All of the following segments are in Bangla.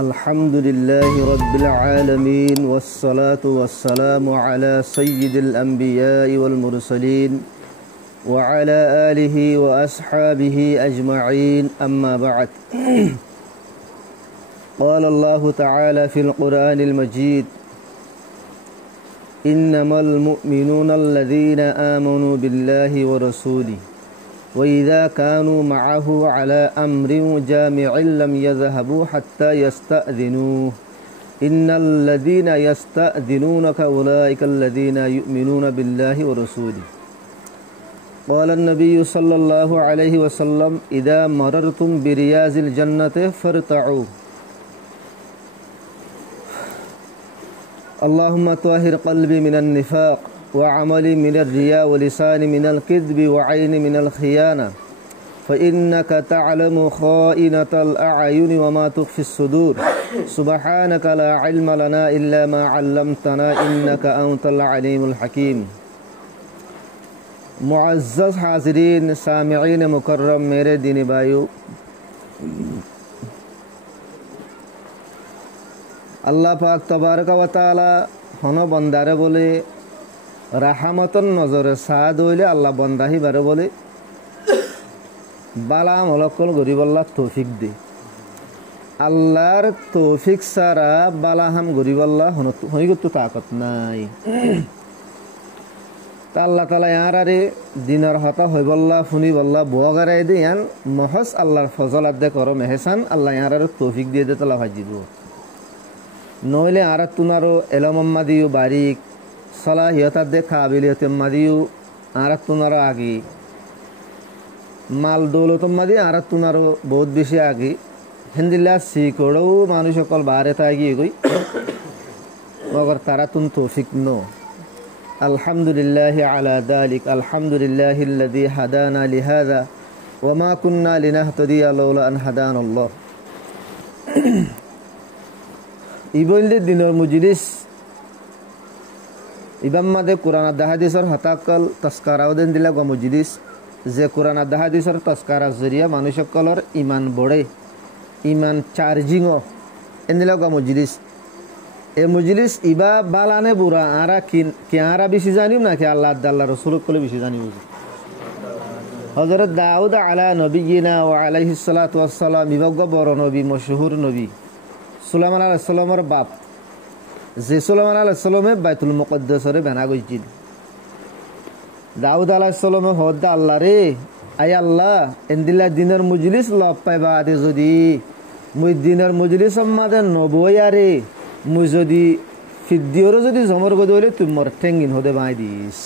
الحمد لله رب العالمين والصلاة والسلام على سيد الأنبياء والمرسلين وعلى آله وأصحابه أجمعين أما بعد قال الله تعالى في القرآن المجيد إنما المؤمنون الذين آمنوا بالله ورسوله وإذا كانوا معه على أمر جامع لم يذهبوا حتى يستأذنوه إن الذين يستأذنونك أولئك الذين يؤمنون بالله ورسوله قال النبي صلى الله عليه وسلم إذا مررتم برياض الجنة فارتعوا اللهم طهر قلبي من النفاق وعملي من الرياء ولساني من الكذب وعيني من الخيانة فإنك تعلم خائنة الأعين وما تخفي الصدور سبحانك لا علم لنا إلا ما علمتنا إنك أنت العليم الحكيم معزز حاضرین سامعین مکرم میرے دینی بھائیو আল্লাহ পাক তবারকা ওয়া তাআলা হন বন্দারে বলে রাহমাতন নজরে সাদ হইলে আল্লাহ বন্দাহি বারে বলে বালা মলকল গরিবল্লাহ তৌফিক দে আল্লাহর তৌফিক সারা বালাহাম গরিবল্লাহ হইগত তাকত নাই তা আল্লাহ তাআলা ইয়ারারে দিনার হতা হইবল্লাহ ফুনিবল্লাহ বগারাই দেয়ান মহস আল্লাহর ফজল আদে করো মেহসান আল্লাহ ইয়ারারে তৌফিক দিয়ে দে তালা ভাজিব নইলে আর তুনারো এলমাদিও বারিক সলাহিয়তার দে কাবিলিয়ত মাদিও আর তুনারো আগে মাল দৌলত মাদি আর তুনারো বহুত বেশি আগে হিন্দিল্লা শিকড়ও মানুষ সকল বারে তা গিয়ে গই মগর তারা তুন তৌফিক নো আলহামদুলিল্লাহ আলা দালিক আলহামদুলিল্লাহিল্লাযী হাদানা লিহাযা ওয়া মা কুন্না লিনাহতাদিয়া লাউলা আন হাদানাল্লাহ ইবইলদে দিনের মজলিস ইবাম্মাদে কোরআন আদ হাদিসের হতাকল তস্কারাও দেন দিলা গো মজলিস যে কোরআন আদ হাদিসের তস্কারার জরিয়া মানুষ সকলের ইমান বড়ে ইমান চার্জিং এন দিলা গো মজলিস এ মজলিস ইবা বালানে বুড়া আরা কি আরা বেশি জানিম না কি আল্লাহ আল্লাহ রসুল কলে বেশি জানিব হযরত দাউদ আলা নবিয়িনা ওয়া আলাইহিস সালাতু ওয়াস সালাম বিভাগ্য বড় নবী মশহুর নবী সুলাইমান আলাইহিস সালামের বাপ যে সুলাইমান আলাইহিস সালামে বাইতুল মুকদ্দাসরে বানা গইছিল দাউদ আলাইহিস সালামে হদ আল্লাহ রে আয় আল্লাহ এন্দিলা দিনের মজলিস লব পাইবা আদে যদি মুই দিনের মজলিস আমাদে নবয়ারে মুই যদি ফিদ্দিওর যদি জমর গদ হইলে তুই মোর ঠেঙ্গিন হদে বাই দিস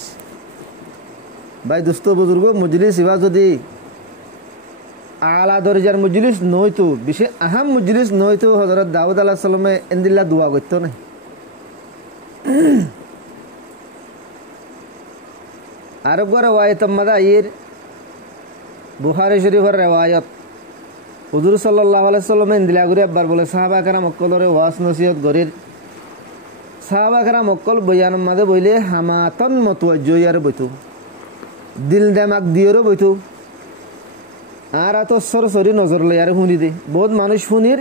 ভাই দোস্ত বুজুর্গ মজলিস ইবা যদি আলা দরজার মজলিস নয়তো বেশি আহাম মজলিস নয়তো হযরত দাউদ আলাইহিস সালামে এন্দিল্লা দোয়া করত না আরব রওয়ায়াত মাদাইর বুখারী শরীফের রওয়ায়াত হুজুর সাল্লাল্লাহু আলাইহি সাল্লাম এন্দিলা করে একবার বলে সাহাবা کرام মক্কলরে ওয়াজ নসিহত গরির সাহাবা کرام মক্কল বয়ান মাদে বইলে হামাতন মতওয়াজ্জো ইয়ার বইতো দিল দিমাগ দিয়রো বইতো আর তো সরসরি নজর লই আর শুনি দে বহুত মানুষ শুনির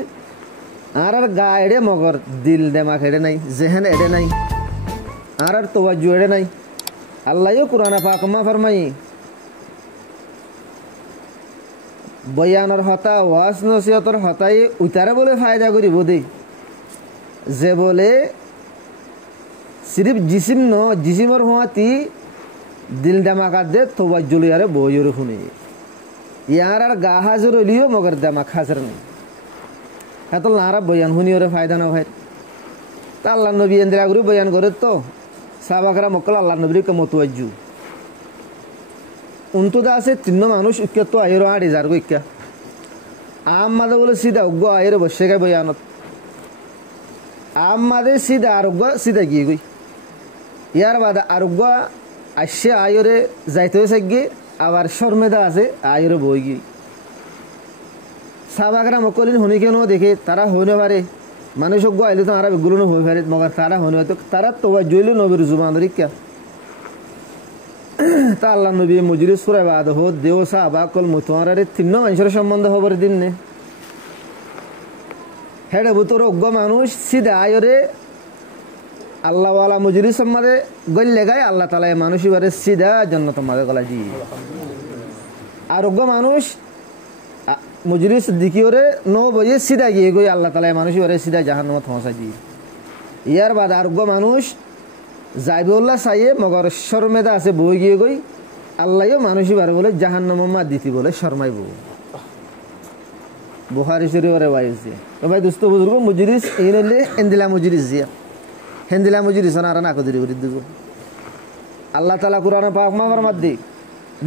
আর গা এড়ে মগর দিল দিমাগ এড়ে নাই জেহেন এড়ে নাই আর তওয়াজ্জো এড়ে নাই আল্লাহও কুরআন পাক মা ফরমাই বয়ানের হতা ওয়াজ নসিহতর হতাই উতারে বলে ফায়দা করিব দে যে বলে সিরিফ জিসিম ন জিসিমর হওয়াতি দিল দিমাগ দে তওয়াজ্জো লই আর বইর শুনি ইয়ার আর গা হাজর হইলিও মগর দিমাগ হাজর নেই এত নারা বয়ান শুনি ওরে ফায়দা না ভাই তা আল্লাহ নবী এন্দিরা গুরু বয়ান করে তো সাহাবা کرام মক্কল আল্লাহ নবীর কে মতওয়াজ্জু উনতো আছে তিন মানুষ ইক্কা তো আইরো 8000 গো ইক্কা আমাদে বলে সিধা উগ্গ আইরো বসে গে বয়ানত আমাদে সিধা আর উগ্গ সিধা গিয়ে গই ইয়ার বাদে আর উগ্গ আসে আইরে যাইতে হইছে আবার শর্মেদা আছে আইরে বই গই সাহাবা کرام মক্কলিন শুনি কেন দেখে তারা হইনে পারে মানুষ উগ্গ আইলে তো আর বেগুলো হই পারে মগর তারা হইনে তো তারা তওয়াজ্জু হইলো নবীর জুবান রিক্কা তা আল্লাহ নবী মজলিস করে বাদ হো দেও সাহাবা কল মুতওয়ারারে তিন মানুষের সম্বন্ধ হবার দিন নে হেডে ভিতর অজ্ঞ মানুষ সিধা আয়রে আল্লাহওয়ালা মজলিস মাঝে গল্লে গায় আল্লাহ তালা মানুষ এবারে সিধা জান্নাত মাঝে গলা জি আর অজ্ঞ মানুষ মজলিস দিকিওরে বইয়ে সিধা গিয়ে গই আল্লাহ তালা মানুষ এবারে সিধা জাহান্নামত পৌঁছা জি ইয়ার বাদ আরোগ্য মানুষ যাইবুল্লাহ চাইয়ে মগর শর্মেদা আছে বই গিয়ে গই আল্লাহও মানুষ এবারে বলে জাহান্নামা দিতি বলে শর্মাইব বুখারী শরীফের ওয়াইছে তো ভাই দোস্ত বুজুর্গ মজলিস এইলে এন্দিলা মজলিস জিয়া হেন্দিলা মজলিস না না কদরি করে দিব আল্লাহ তাআলা কুরআন পাক মার মধ্যে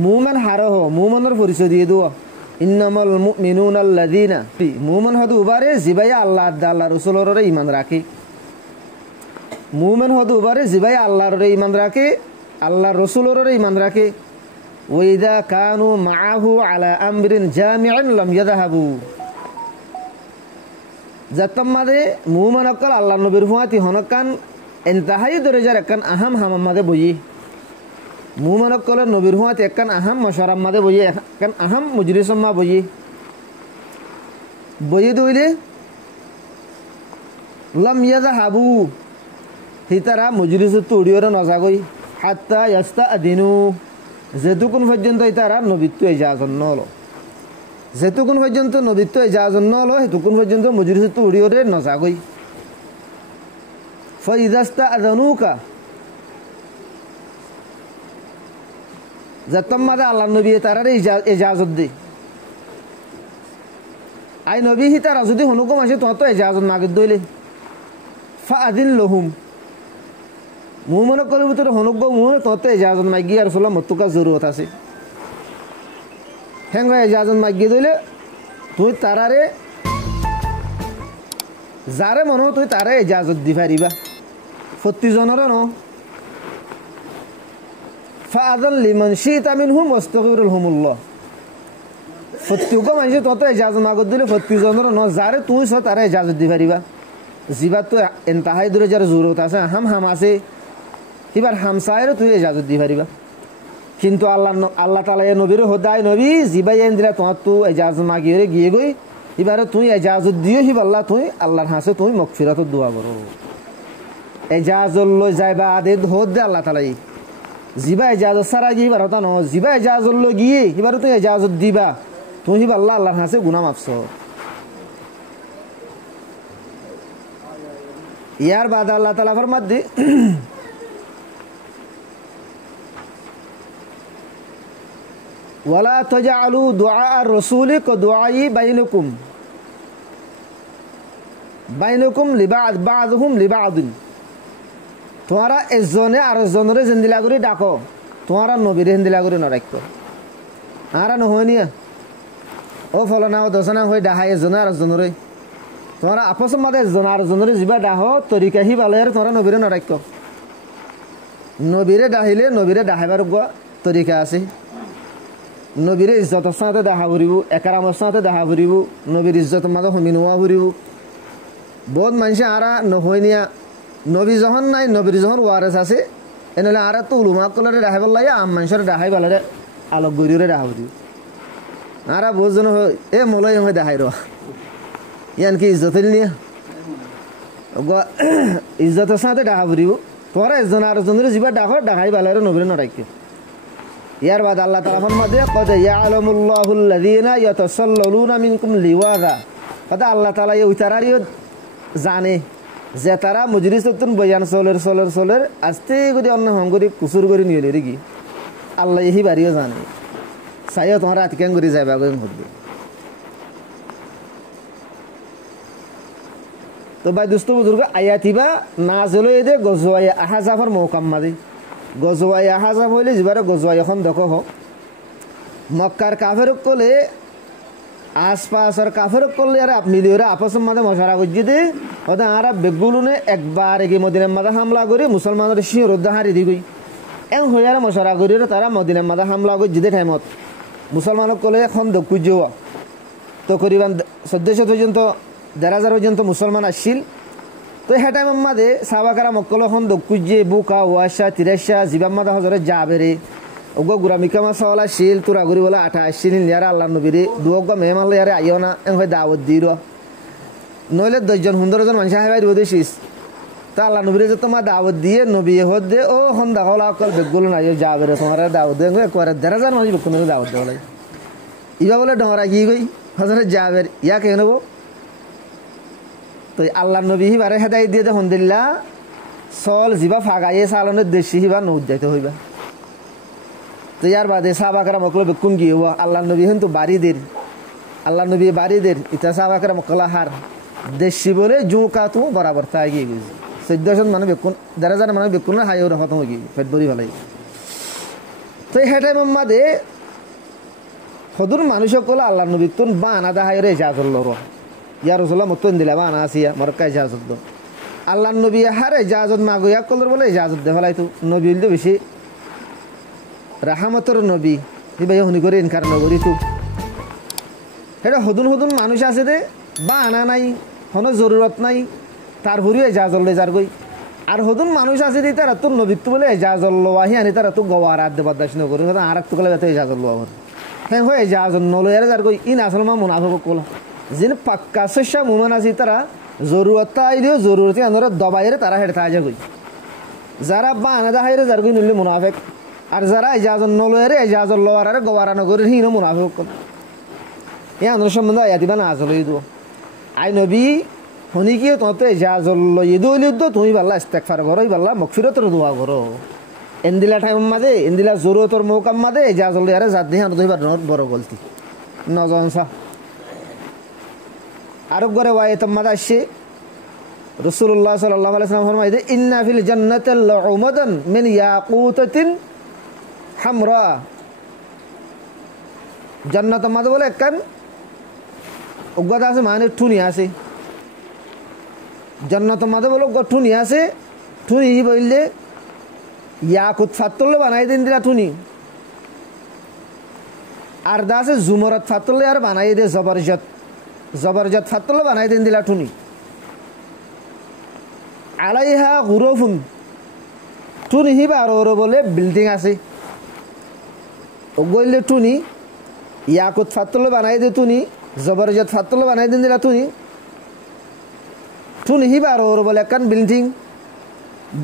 মুমিন হারহ মুমিনের পরিচয় দিয়ে দাও ইন্নামাল মুমিনুনা আল্লাযিনা মুমিন হদু উবারে জিবাই আল্লাহ আল্লাহ রাসূলের ঈমান রাখে মুমিন হদু উবারে জিবাই আল্লাহর ঈমান রাখে আল্লাহ রাসূলের ঈমান রাখে ওয়াইদা কানু মাআহু আলা আমরিন জামিআন লাম ইয়াযহাবু জাতমাদে মুমিন অকল আল্লাহ নবীর হুয়াতি হনকান ইনতাহাই দরজার একখান আহাম হামামাদে বই মুমিন অকল নবীর হুয়াতি একখান আহাম মশারাম মাদে বই একখান আহাম মজলিসমা বই দইলে লাম ইয়াযহাবু হিতারা মজলিসত উড়িয়রে নজাগই হাত্তা ইয়াস্তাদিনু যেতুকুন পর্যন্ত তারা নবীত্ব ইজাজত নল যেতুকুন পর্যন্ত নবীত্ব ইজাজত নল সেতুকুন পর্যন্ত মজলিসত উড়িয়রে নজাগই ফাইদাস্তাআযানুকা যতমাদা আল্লাহ নবী তারারে ইজাজত দে আই নবী হিতারা যদি হনুকম আসে তো ইজাজত মাগিদ দইলে ফাআদিন লহুম মুমিন কলের ভিতরে হনুক মুমিন তোতে ইজাজত মাগি আর রাসূলুল্লাহ মতুকা জরুরত আছে হেঙ্গ ইজাজত মাগি দইলে তুই তারারে যারে মনো তুই তারে ইজাজত দি পারিবা 40 জনের ন ফাআযাল লিমান শিতা মিনহুম ওয়াস্তাগফিরুহুমুল্লাহ 40 গো মানুষ তোতে ইজাজত মাগদ দিলে 40 জনের ন যারে তুই স তারে ইজাজত দি পারিবা জিবা তো ইনতাহাই দূরে যার জরুরত আছে হাম আছে এবার হামসায়েরও তুই ইজাজত দি পারিবা কিন্তু আল্লাহ তাআলা এ নবীর হোদায় নবী জিবাই এন্দিরা তোমার তুই ইজাজত মাগিয়ে গিয়ে গই এবারে তুই ইজাজত দিও হিবাল্লাহ তুই আল্লাহর হাসে তুই মাগফিরাত দোয়া করো ইজাজত লই যাইবা আদে হোদ দে আল্লাহ তাআলা জিবা ইজাজত সারা গিয়ে এবার হতা ন জিবা ইজাজত লই গিয়ে এবারে তুই ইজাজত দিবা তুই হিবাল্লাহ আল্লাহর হাসে গুনাহ মাফস ইয়ার বাদ আল্লাহ তাআলা ফরমাতে ওয়ালা তাজআলু দুআ আর-রাসূলি কাদুআই বাইনাকুম লিবা'দুহুম লিবা'দিন তোমরা একজনে আরেকজনের জিন্দিলা করে ডাকো তোমরা নবীর জিন্দিলা করে নরাইকো আরা নহনিয়া ও ফলনা ও দসনা হই ডাহাই একজনে আরেকজনের তোমরা আপস মাদে একজন আরেকজনের জিবা ডাহো তরিকা হি বালের তোমরা নবীরে নরাইকো নবীরে ডাহিলে নবীরে ডাহাইবার তরিকা আছে নবীর ইজ্জতের সাথে দেখা করিব একরামের সাথে দেখা করিব নবীর ইজ্জতের মাঝে হমিনোয়া করিব বহুত মানুষ আরা নহইনিয়া নবী যখন নাই নবীর যখন ওয়ারেস আছে এনেহলে আরা তো উলুমা কলরে দেখাইবার লাগে আম মানুষের দেখাই পেলারে আলোক গরিরে দেখা করিব আরা বহুজন এ মলয় হয়ে দেখাই র ইয়ান কি ইজ্জতের নিয়ে ইজ্জতের সাথে দেখা করিব তোরা একজন আরেকজনের যিবা ডাকর দেখাই পেলারে নবীরে নরাইকে ইয়ার বাদ আল্লাহ তাআলা ফরমাতে কদ ইয়ালামুল্লাহুল্লাযীনা ইয়াতাসাল্লালুনা মিনকুম লিওয়াযা কথা আল্লাহ তাআলা এই উতারারিও জানে যে তারা মজলিসতুন বয়ান সলের আস্তে করে অন্য হম করে কুসুর করে নিয়ে রে কি আল্লাহ এই বাড়িও জানে সাইও তোমরা আতকেন করে যাইবা গই হবে তো ভাই দোস্ত বুজুর্গ আয়াতিবা নাজল এদে গজওয়ায়ে আহজাফের মুকাম্মাদি গজওয়ায়ে আহজাব হইলে যিবারে গজওয়ায়ে এখন দেখো মক্কার কাফের কলে আশপাশের কাফের কলে আর মিলিয়ে আপসের মাঝে মশারা করছি দে ওদের আর বেগুলুনে একবার এগিয়ে মদিনার মাঝে হামলা করে মুসলমানের সিংহ রোদ্দা হারি দি গই এং হয়ে আর মশারা করি তারা মদিনার মাঝে হামলা করে জিদে টাইমত মুসলমানক কলে এখন দক্ষুজ তো করিবান 1400 পর্যন্ত 1000 পর্যন্ত মুসলমান আসছিল তো হ্যাঁ টাইমের মাঝে সাহাবাকারা মক্কল এখন দক্ষুজে বুকা ওয়াশা তিরাশা জিবাম মাদা হজরে যাবে ওগো গুরামিকামা সওয়ালা শিল তোরা গরি বলে 28 শিল ইয়ারা আল্লাহ নবীরে দুগো মেহমান ইয়ারে আইও না এং হয় দাওয়াত দিরো নইলে 10জন 15জন মানুষ হাই বাইরে দেশিস তা আল্লাহ নবীরে যে তোমার দাওয়াত দিয়ে নবী হদ দে ও হন দাখল আকল বেগুলো নাই যাবে রে তোমার দাওয়াত দে করে 1000 মানুষ বেগুন দাওয়াত দে বলে ইবা বলে ডরা কি গই হজরে যাবে ইয়া কে নেব তো আল্লাহ নবী বারে হেদায়েত দিয়ে দেখুন দিল্লা সল জিবা ফাগাইয়ে সালনের দেশি হিবা নৌদ যাইতে হইবা তো ইয়ার বাদে সাহাবাকরা মকল বেকুন গিয়ে আল্লাহ নবী হেন তো বাড়িদের আল্লাহ নবী বাড়িদের ইতা সাহাবাকরা মকলা হার দেশি বলে জুকা তো বরাবর তাই গিয়ে গেছে 14জন মানে বেকুন 1000 মানে বেকুন হাই ওরা খতম হয়ে গিয়ে পেট ভরি ভালাই তো হেটাই মাম্মাদে সদুর মানুষ সকল আল্লাহ নবী তুন বানা দা হাই রে ইজাজত লর ইয়া রাসূলুল্লাহ মতন দিলা বানা আসিয়া মরকা ইজাজত দ আল্লাহ নবী হারে ইজাজত মাগয়া কলর বলে ইজাজত দে ফলাই তো নবী হইল বেশি রাহমাতর নবী ইবাই হনি করে ইনকার নগরি তো এটা হদুন হদুন মানুষ আছে দে বানা নাই কোনো জরুরত নাই তার ভরিও ইজাজত লে যার গই আর হদুন মানুষ আছে দি তারা তোর নবীত্ব বলে ইজাজত লওয়াহি আনি তারা তো গওয়ারাত দে বদাশ নগরি আর এক তো কলে বেতে ইজাজত লওয়া হ্যাঁ হয়ে ইজাজত নলো এর যার গই ইন আসল মা মুনাফিক কল জিন পাক্কা সশা মুমান আছে তারা জরুরত আইলিও জরুরতি আনরা দবাইরে তারা হেড থাজে গই যারা বানা দা হাইরে যার গই নিলে মুনাফিক আর যারা ইজাজত নলো এর ইজাজত লওয়ার আর গওয়ারা নগরি হিনো মুনাফিক কল এই আন্দোলন সম্বন্ধে আয়াতিবা না আসলে ইদু আই নবী হনি কি তোতে ইজাজত লইদু লিদু তুমি বাল্লা ইস্তেগফার করো বাল্লা মাগফিরাতের দোয়া করো এন্দিলা টাইম মাদে এন্দিলা জরুরতর মৌকাম মাদে ইজাজত লইয়ারে জাত দিহান দইবার বড় গলতি নজনসা আরব করে ওয়াইতাম মাদা আসছে রাসূলুল্লাহ সাল্লাল্লাহু আলাইহি ওয়াসাল্লাম ফরমাইছে ইন্না ফিল জান্নাতি লাউমাদান মিন ইয়াকুতাতিন হামরা জান্নাত মাদে বলে একখান উগদা আছে মানে টুনি আছে জান্নাত মাদে বলে টুনি আছে টুনি বললে ইয়াকুত ফাতলে বানাই দেন দিলা টুনি আর দাসে জুমরাত ফাতলে আর বানাই দে জবরজত ফাতলে বানাই দেন দিলা টুনি আলাইহা গুরুফুন টুনি হিবা আর বলে বিল্ডিং আছে ওগইলে টুনি ইয়াকুত ফাতলে বানাই দে টুনি জবরজত ফাতলে বানাই দেন দিলা টুনি টুনি হিবা আর বলে একখান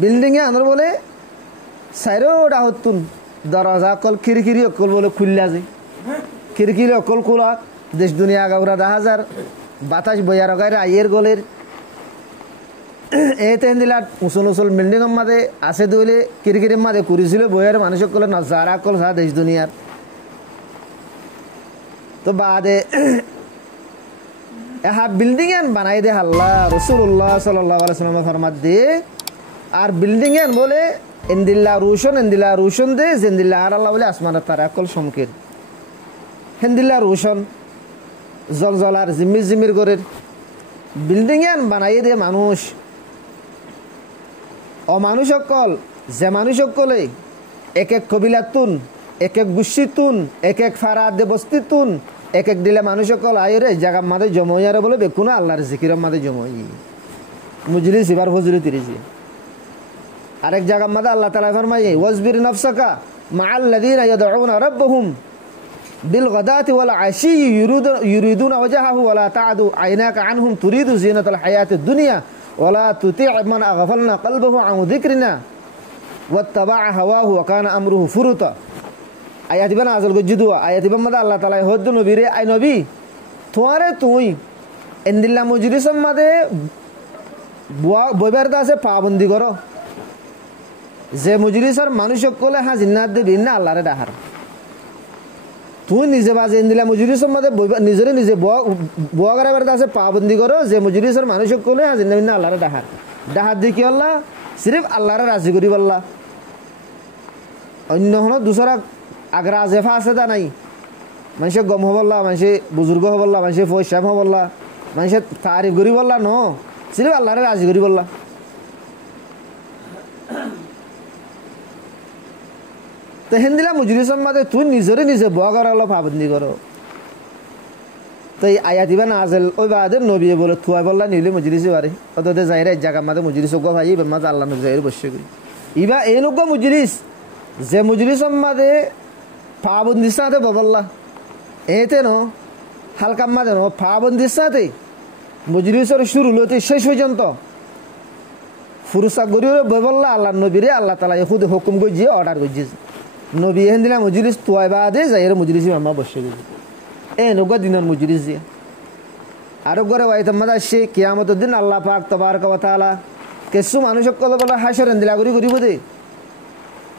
বিল্ডিং এ আনর বলে সাইরো ডাহতুন দরজা কল খিড়কি অকল বলে খুললা যায় খিড়কি অকল খোলা দেশ দুনিয়া গাউরা 10,000 বাতাস বইয়ার গায়ের আইয়ের গলের এতেন দিলা উসল বিল্ডিং মাঝে আছে দইলে খিড়কির মাঝে করেছিল বইয়ের মানুষ কলে নজারা কল সা দেশ দুনিয়ার তো বাদে এহা বিল্ডিং এন বানাই দে আল্লাহ রাসূলুল্লাহ সাল্লাল্লাহু আলাইহি ওয়াসাল্লাম ফরমাত দে আর বিল্ডিং এন বলে এন্দিল্লা রোশন দে জেন্দিল্লা আর আল্লাহ বলে আসমান তারা কল সমকের হেন্দিল্লা রোশন জলজলার জিমির গরের বিল্ডিং এন বানাই দে মানুষ অমানুষ সকল যে মানুষ সকলে এক কবিলাতুন এক গুচ্ছিতুন এক ফারাদ বস্তিতুন এক দিলে মানুষ সকল আয়রে জায়গা মাঝে জমইয়ারে বলে বেকুন আল্লাহর জিকিরের মাঝে জমই মুজলিস এবার ফজলি তিরিজি আরেক জায়গা মাঝে আল্লাহ তাআলা ফরমায় ওয়াজবির নাফসাকা মাআল্লাযীনা ইয়াদউনা রাব্বাহুম বিল গাদাতি ওয়াল আশি ইউরিদুনা ওয়াজহাহু ওয়ালা তা'দু আইনাকা আনহুম তুরিদু জিনাতাল হায়াতিদ দুনিয়া ওয়ালা তুতি' মান আগফালনা কলবাহু আন যিকরিনা ওয়াত্তাবা'a হাওয়াহু ওয়া কানা আমরুহু ফুরুতা আয়াতিবা নাযিল গজ্জুদু আয়াতিবা মাদা আল্লাহ তাআলা হদ্দ নবীরে আই নবী তোয়ারে তুই এন্দিল্লা মজলিসের মাঝে বইবার দাসে পাবন্দি করো যে মজলিসের মানুষ সকলে হ্যাঁ জিন্নাত দেবি না আল্লাহরে ডাহার তুই নিজে বাজে এন্দিল্লা মজলিসের মাঝে নিজে বুয়া করাবার দাসে পাবন্দি করো যে মজলিসের মানুষ সকলে হ্যাঁ জিন্নাত না আল্লাহরে ডাহার দি কি আল্লাহ সিরিফ আল্লাহরে রাজি করি বললা অন্য হন দুসরা আগ্রা জেফা আছে তা নাই মানুষে গম হবল্লা মানুষে বুজুর্গ হবল্লা মানুষে ফৈশ্যাম হবল্লা মানুষে তারিফ করি বললা ন সিরিফ আল্লাহরে রাজি করি বললা তো হেন্দিলা মজলিসের মাঝে তুই নিজে বগার আলো পাবন্দি করো তো এই আয়াতিবা নাজেল ওই বাদে নবী বলে থুয়াই বললা নিলে মজলিসে বারে অততে যাই রে জায়গা মাঝে মজলিস গো ভাই মাঝে আল্লাহ নবী যাই বসে করি ইবা এই লোক মজলিস যে মজলিসের মাঝে পাবন্দির সাথে ববল্লা এতে ন হালকা মাঝে ন পাবন্দির সাথে মজলিসের শুরু হতে শেষ পর্যন্ত ফুরুসা গরিও বললা আল্লাহ নবীরে আল্লাহ তাআলা খুদ হুকুম গজিয়ে অর্ডার গজিয়ে নবী হেন দিলা মজলিস তুয়াই বাদে যাইরে মজলিসে মামা বসে গেছে এ নগদ দিনের মজলিস দিয়ে আরো করে ওয়াইতাম মাদা সে কিয়ামতের দিন আল্লাহ পাক তাবারক ওয়া তাআলা কিছু মানুষ কল বলে হাসরেন দিলা করি করিব দে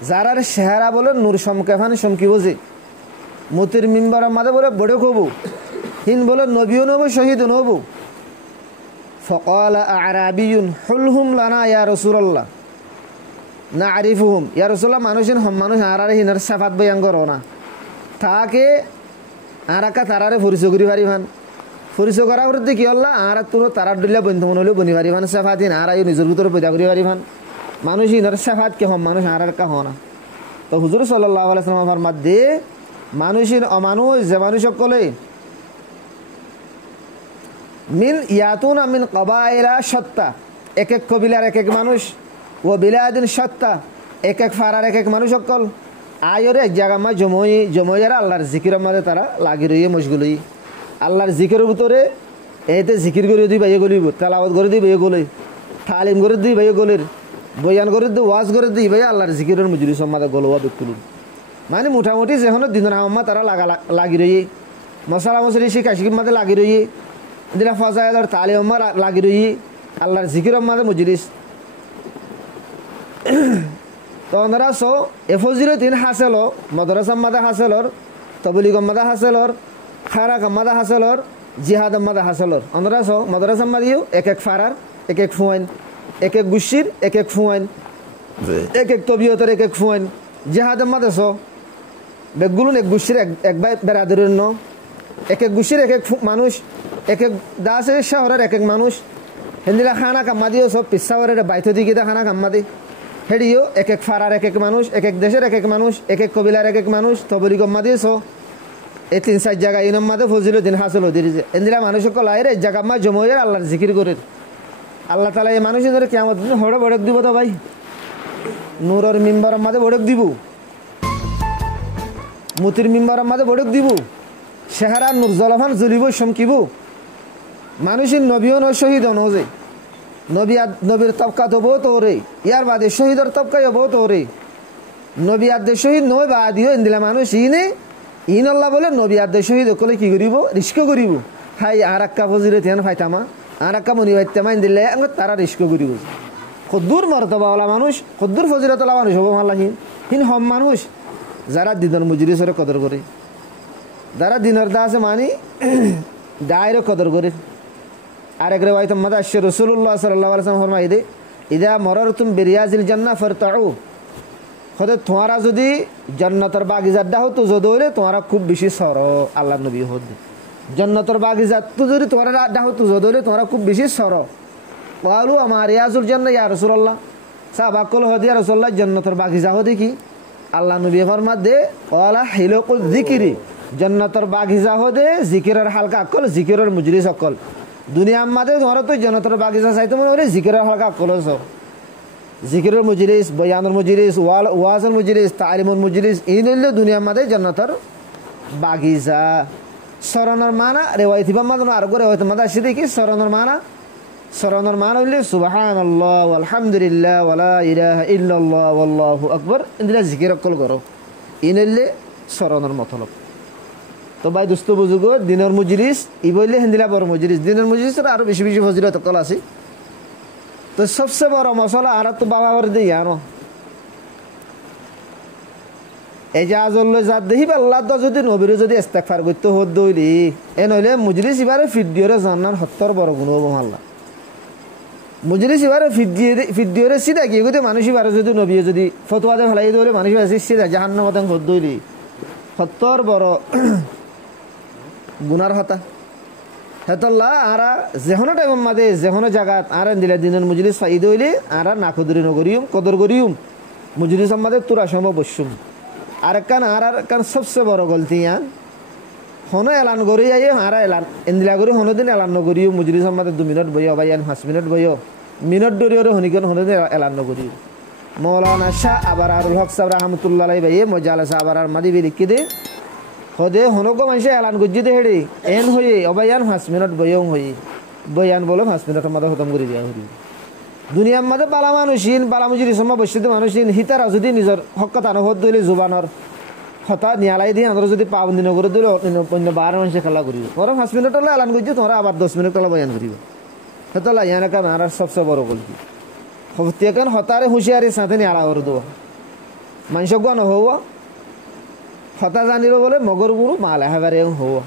যারার চেহারা বলে নূর সমকেফান সমকিব যে মতির মিম্বরের মাঝে বলে বড় কব হিন বলে নবীও নব শহীদ নব فقال اعرابي حلهم لنا يا رسول الله نعرفهم يا رسول الله মানুষের মানুষ আরারে হিনার সাফাত বয়ান করো না তাকে আরাকা তারারে পরিচয় করি পারিবান পরিচয় করা করতে কি আল্লাহ আর তুনো তারার দিলে বন্ধু মনে হলে বনি পারিবান সাফাতিন আরাই নিজের ভিতরে পয়দা করি পারিবান মানুষ হিনার সাফাত কে হম মানুষ আরার কা হনা তো হুজুর সাল্লাল্লাহু আলাইহি ওয়াসাল্লাম ফরমাত দে মানুষের অমানুষ যে মানুষ সকলে মিন ইয়াতুনা মিন কবাইলা শাত্তা এক এক কবিলার এক এক মানুষ ও বিলাদিন শাত্তা এক এক ফারার এক এক মানুষ সকল আয়রে এক জায়গা মা জমইয়ারা আল্লাহর জিকিরের মাঝে তারা লাগি রইয়ে মশগুল হই আল্লাহর জিকিরের ভিতরে এতে জিকির করে দিই ভাইয়ে গলিব তেলাওয়াত করে দিই ভাইয়ে গলি তালিম করে দিই ভাইয়ে গলির বয়ান করে দিই ওয়াজ করে দিই ভাইয়া আল্লাহর জিকিরের মজলিস মাঝে গলওয়া ব্যক্তিলু মানে মোটামুটি যেখানে দিনের আম্মা তারা লাগি রইয়ে মশলা মশলি শিখাশিকির মাঝে লাগি রইয়ে দিলা ফজাইলের তালিম লাগি রইয়ে আল্লাহর জিকিরের মাঝে মজলিস তো ওনারা সো এফজিরো তিন হাসেলো মদরসা মাদা হাসেলর তবলিগ মাদা হাসেলর খারা মাদা হাসেলর জিহাদ মাদা হাসেলর ওনারা সো মদরসা মাদিও এক এক ফারার এক এক ফুয়াইন এক এক গুশির এক এক ফুয়াইন এক এক তবিয়তের এক এক ফুয়াইন জিহাদ মাদা সো বেগুলুন এক গুশির এক বাই বেরাদরের ন এক এক গুশির এক এক মানুষ এক এক দাসের শহরের এক এক মানুষ হিন্দিলা খানা কাম্মা দিও সব পিসাওয়ারের বাইথ দিকে খানা কাম্মা দি হেডিও এক এক ফারার এক এক মানুষ এক এক দেশের এক এক মানুষ এক এক কবিলার এক এক মানুষ তবলি গম্মা দিয়েছ এই তিন চার জায়গা এই নম্মাদে ফজিল দিন হাসল দিয়েছে এন্দিরা মানুষ সকল আইরে জায়গা মা জময়ের আল্লাহর জিকির করে আল্লাহ তালা এই মানুষের ধরে কেমন হড়ে বড়ক দিব তো ভাই নূরের মিম্বরের মাঝে বড়ক দিব মুতির মিম্বরের মাঝে বড়ক দিব চেহারা নূর জলফান জ্বলিব চমকিব মানুষের নবীও নয় শহীদ নজে নবীর তবকা তো বহুত ওরে ইয়ার বাদে শহীদের তবকায় বহুত ওরে নবী আদে শহীদ নয় বা আদিও এন্দিলা মানুষ ইন আল্লাহ বলে নবী আদে শহীদ কলে কি করিব রিস্ক করিব হাই আর একটা ফজিরে তেন ফাইতামা আর একটা মনি বাইতামা ইন্দিলে তারা রিস্ক করিব কদ্দুর মর্তবাওয়ালা মানুষ কদ্দুর ফজিরতলা মানুষ হবো মাল্লাহীন হিন হম মানুষ যারা দিনের মজলিসের কদর করে যারা দিনের দাসে মানি দায়ের কদর করে আরেক রিওয়ায়াত মাদা আশে রাসূলুল্লাহ সাল্লাল্লাহু আলাইহি ওয়াসাল্লাম ফরমায় দে ইদা মারারতুম বিরিয়াজিল জান্নাহ ফারতাউ খোদে তোমারা যদি জান্নাতের বাগিচাত দাও তো যদলে তোমারা খুব বেশি সর আল্লাহর নবী হদ জান্নাতের বাগিচাত তো যদি তোমারা দাও তো যদলে তোমারা খুব বেশি সর ক্বালু আমার রিয়াজুল জান্নাহ ইয়া রাসূলুল্লাহ সাহাবা কল হদ ইয়া রাসূলুল্লাহ জান্নাতের বাগিচা হদি কি আল্লাহ নবী ফরমাত দে ওয়ালা হিলাকুল যিকরি জান্নাতের বাগিচা হদে জিকিরের হালকা কল জিকিরের মজলিস কল দুনিয়ার মাঝে ধরো তো জনতার বাগিচা চাইতে মনে করে জিকিরের হালকা কলস জিকিরের মজলিস বয়ানের মজলিস ওয়াজের মজলিস তালিমের মজলিস এই নইলে দুনিয়ার মাঝে জনতার বাগিচা স্মরণের মানা রেওয়ায়ত মাঝে আর করে রেওয়ায়ত মাঝে আসে দেখি স্মরণের মানা হইলে সুবহানাল্লাহ আলহামদুলিল্লাহ ওয়ালা ইলাহা ইল্লাল্লাহ ওয়াল্লাহু আকবার ইন্দিলা জিকির কল করো এই নইলে স্মরণের মতলব তো ভাই দোস্ত বুঝুগো দিনের মজলিস ই বললে হিন্দিলা বড় মজলিস দিনের মজলিস আরো বেশি বেশি ফজিলত কল আছে তো সবচেয়ে বড় মশলা আর তো বাবা করে দিই আনো এই যে আজল্য জাত দেখি আল্লাহ তো যদি নবীরে যদি ইস্তেগফার করতে হদ দইলি এ নইলে মজলিস এবারে ফিডিওরে জান্নার 70 বড় গুণ হবো আল্লাহ মজলিস এবারে ফিডিওরে সিধা কি গতে মানুষ এবারে যদি নবী যদি ফতোয়া দে ফলাই দইলে মানুষ আছে সিধা জাহান্নাম মতন হদ দইলি 70 বড় গুনার হতা হেতল্লা আরা যেহনো টাইম মাদে যেহনো জায়গাত আর দিলে দিনের মজলিস ফাইদ হইলে আর নাকদরি নগরিয়ম কদর করিয়ম মজলিস আমাদের তোরা সম্ভব বসুম আর কান সবচেয়ে বড় গলতি হনো এলান করি যাই আর এলান এন্দিলা করি হনো দিন এলান নগরিও মজলিস আমাদের 2 মিনিট বইও বা 5 মিনিট বইও মিনিট দরিয়রে হনিকন হনো দিন এলান নগরিও মৌলানা শাহ আবরারুল হক সাহেব রহমতুল্লাহ আলাইহি ভাইয়ে মজালাসা আবরার মাদিবি লিখি দে হদে হনগো মানুষ এলান গজ্জি দে হেড়ে এন হয়ে অবায়ান 5 মিনিট বইও হয়ে বয়ান বলে 5 মিনিটের মধ্যে খতম করে দিয়া হইব দুনিয়ার মধ্যে বালা মানুষিন বালা মুজিরি সময় বসিত মানুষিন হিতারা যদি নিজের হকত আনহত দিলে জুবানর হতা নিয়ালাই দিয়ে আমরা যদি পাবন্দি নগরে দিলে অন্য 12 মানুষে খেলা করিব তোরা 5 মিনিট হলে এলান করছি তোরা আবার 10 মিনিট হলে বয়ান করিব হেতলা ইয়ানা কাম আর সবচেয়ে বড় গলতি হতিয়াকান হতারে হুঁশিয়ারি সাথে নিয়ালা করে দেওয়া মানুষজ্ঞ নহওয়া হতা জানিব বলে মগর গুরু মাল এবারে হওয়া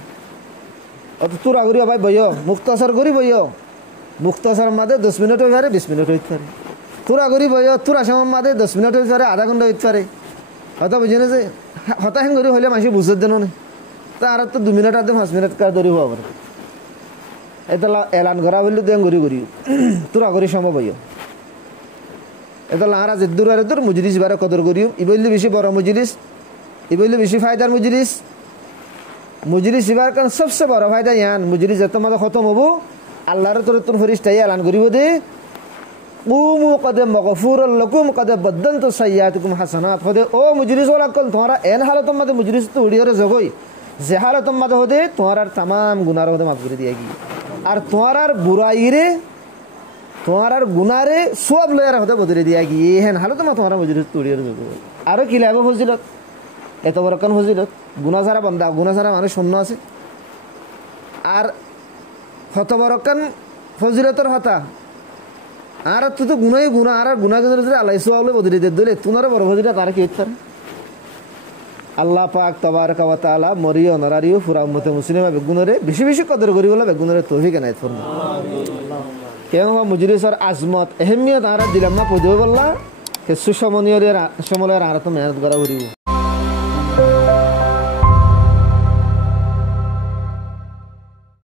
অত তোর আগরি ভাই বইয় মুক্তাসর করি বইয় মুক্তাসর মাদে 10 মিনিট হইতে পারে 20 মিনিট হইতে পারে তোর আগরি বইয় তোর আসাম মাদে 10 মিনিট হইতে পারে আধা ঘন্টা হইতে পারে হতা বুঝি না যে হতা হেন করি হইলে মানুষ বুঝতে দেন না তা আর তো 2 মিনিট আর 5 মিনিট কার দরি হওয়া পারে এটা এলান করা বললে দেন করি করি তোর আগরি সময় বইয় এটা লারা যে দূর আর দূর মজলিস বারে কদর করিও ই বললে বেশি বড় মজলিস ই বললে বেশি ফায়দার মজলিস মজলিস ইবার কারণ সবচেয়ে বড় ফায়দা ইয়ান মজলিস যত মাদা খতম হবো আল্লাহর তরফ ফেরেশতাই এলান করিব দে কুমু কদ মাগফুরুল লাকুম কদ বদলতু সাইয়্যাতিকুম হাসানাত হদে ও মজলিস ওয়ালা কল তোমরা এন হালত মধ্যে মজলিস তো উড়িয়রে জগই যে হালত মধ্যে হদে তোমার तमाम গুনাহ হদে মাফ করে দিয়াগি আর তোমার বুরাইরে তোমার গুনারে সব লয়ার হতে বদলে দিয়াগি এহেন হালত তোমার মজলিস তো উড়িয়রে জগই আর কি লাগবে ফজিলত এত বড় কোন ফজিলত গুনাহ ছাড়া বান্দা গুনাহ ছাড়া মানুষ শূন্য আছে আর কত বড় কোন ফজিলতর হতা আর তুই তো গুনাই গুনাহ আর গুনাহগারের জন্য আল্লাহ সুবহানাহু বদলে দিলে তোমার বড় ফজিলত আর কি হইছে আল্লাহ পাক তাবারক ওয়া তাআলা মরিও নরারিও পুরা উম্মতে মুসলিমা বেগুনরে বেশি বেশি কদর করি বলা বেগুনরে তৌফিক এনায়েত ফরমা কেন মজলিসের আজমত এহমিয়ত আর দিলাম না পদে বললা কে সুসমনীয় সমলের আর তো মেহনত করা করিব